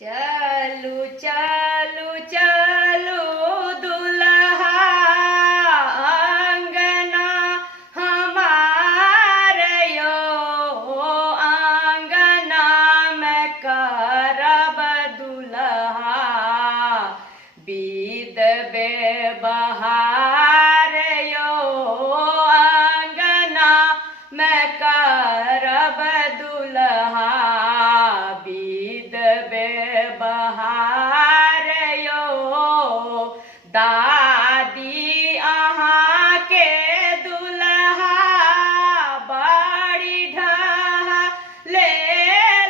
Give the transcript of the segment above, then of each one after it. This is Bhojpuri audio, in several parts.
चलू चलू चलू दुल्हा अंगना हमार यो अंगना में करब दुल्हा बीद बेबहार यो अंगना में करब दुल्हा बीद बेबहार यो दादी अहाँ के दुल्हा बड़ी ढह ले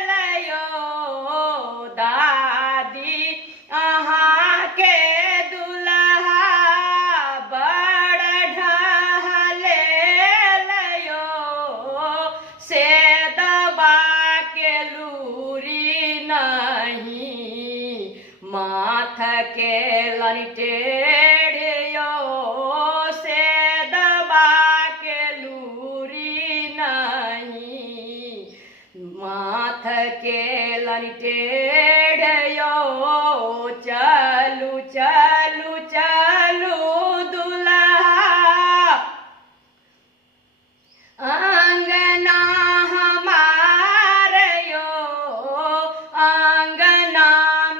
लयो दादी अहाँ के दुल्हा बड़ ढह ले लयो से दबा के लूरी नहीं माथ के ललटेड़ियो से दबा के लूरी नहीं माथ के ललटेड़ियो चलू चलू चलू दुल्हा अंगना हमार यो अंगना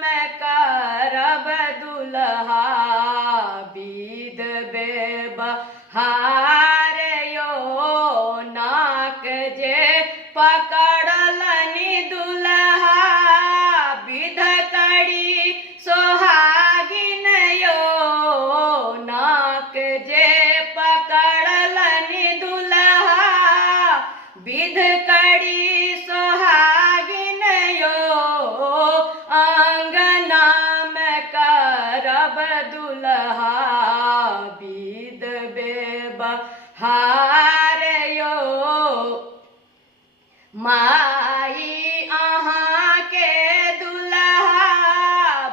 में करब दुल्हा बीद बेबहार यो नाक जे पकड़लनी दुल्हा विध कड़ी सोहागिन यो नाक जे पकड़लनी दुल्हा विध कड़ी सोहागिन यो अंगना में करब दुल्हा बीद बेबहार यो माई अहाँ के दुल्हा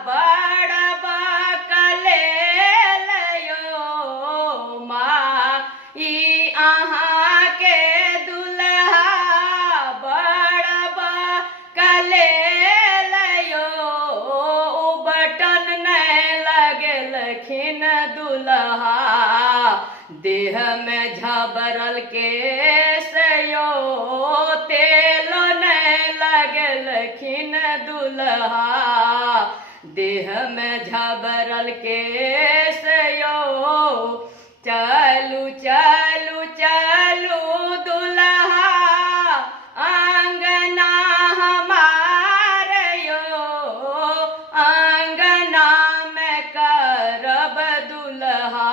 बड़ बकलेल यो माई अहाँ के दुल्हा बड़ बकलेल यो बटन नहीं लगलखिन दुल्हा देह में झबरल केस यो तेल नहीं लगलखिन दुल्हा देह में झबरल केस यो चलू चलू चलू दुल्हा अंगना हमार यो अंगना में करब दुल्हा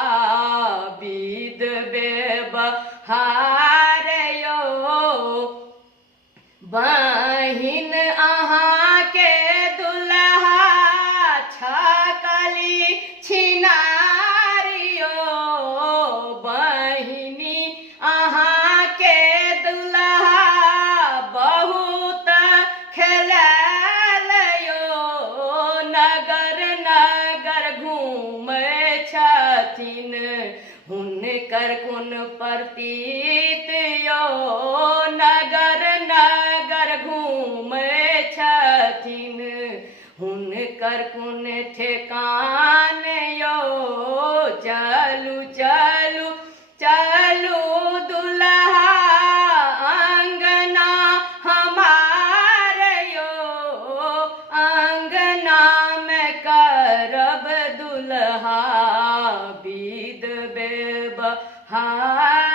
बीद बेबहार यो बहिन अहाँ के दुल्हा छकली छिनारियो बहिनी अहाँ के दुल्हा बहुत खेलल यो नगर नगर घूमै छथिन हुनकर कोन प्रतीत यो नगर नगर घूमै छथिन हुनकर कोन ठेकान यो चलू चलू चलू दुल्हा अंगना हमार यो अंगना में करब दुल्हा बीद बेबहार